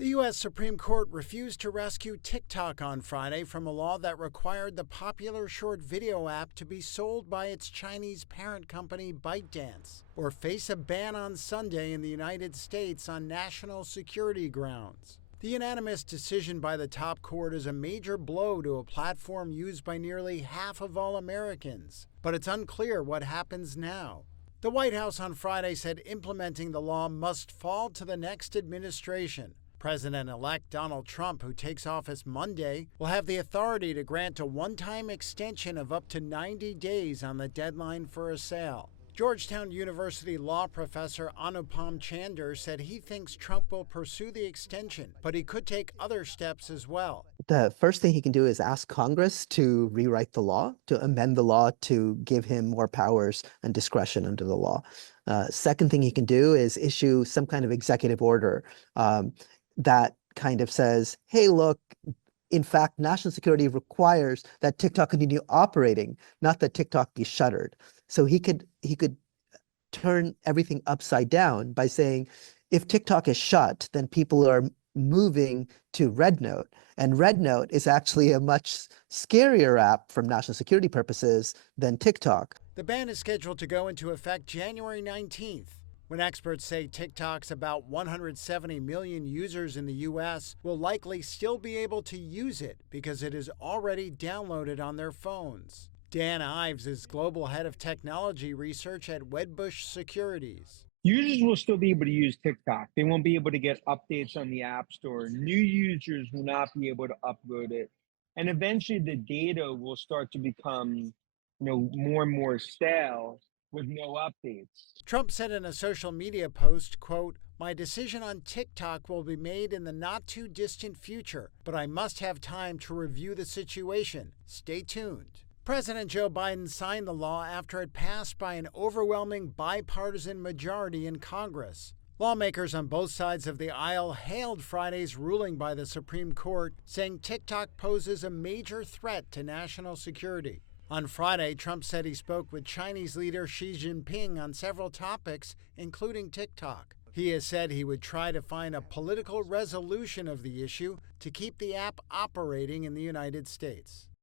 The U.S. Supreme Court refused to rescue TikTok on Friday from a law that required the popular short video app to be sold by its Chinese parent company ByteDance, or face a ban on Sunday in the United States on national security grounds. The unanimous decision by the top court is a major blow to a platform used by nearly half of all Americans, but it's unclear what happens now. The White House on Friday said implementing the law must fall to the next administration. President-elect Donald Trump, who takes office Monday, will have the authority to grant a one-time extension of up to 90 days on the deadline for a sale. Georgetown University law professor Anupam Chander said he thinks Trump will pursue the extension, but he could take other steps as well. The first thing he can do is ask Congress to rewrite the law, to amend the law to give him more powers and discretion under the law. Second thing he can do is issue some kind of executive order that kind of says, hey, look, in fact, national security requires that TikTok continue operating, not that TikTok be shuttered. So he could turn everything upside down by saying, if TikTok is shut, then people are moving to RedNote. And RedNote is actually a much scarier app from national security purposes than TikTok. The ban is scheduled to go into effect January 19th. When experts say TikTok's about 170 million users in the U.S. will likely still be able to use it because it is already downloaded on their phones. Dan Ives is global head of technology research at Wedbush Securities. Users will still be able to use TikTok. They won't be able to get updates on the App Store. New users will not be able to upload it. And eventually the data will start to become, more and more stale with no updates. Trump said in a social media post, quote, "My decision on TikTok will be made in the not-too-distant future, but I must have time to review the situation. Stay tuned." President Joe Biden signed the law after it passed by an overwhelming bipartisan majority in Congress. Lawmakers on both sides of the aisle hailed Friday's ruling by the Supreme Court, saying TikTok poses a major threat to national security. On Friday, Trump said he spoke with Chinese leader Xi Jinping on several topics, including TikTok. He has said he would try to find a political resolution of the issue to keep the app operating in the United States.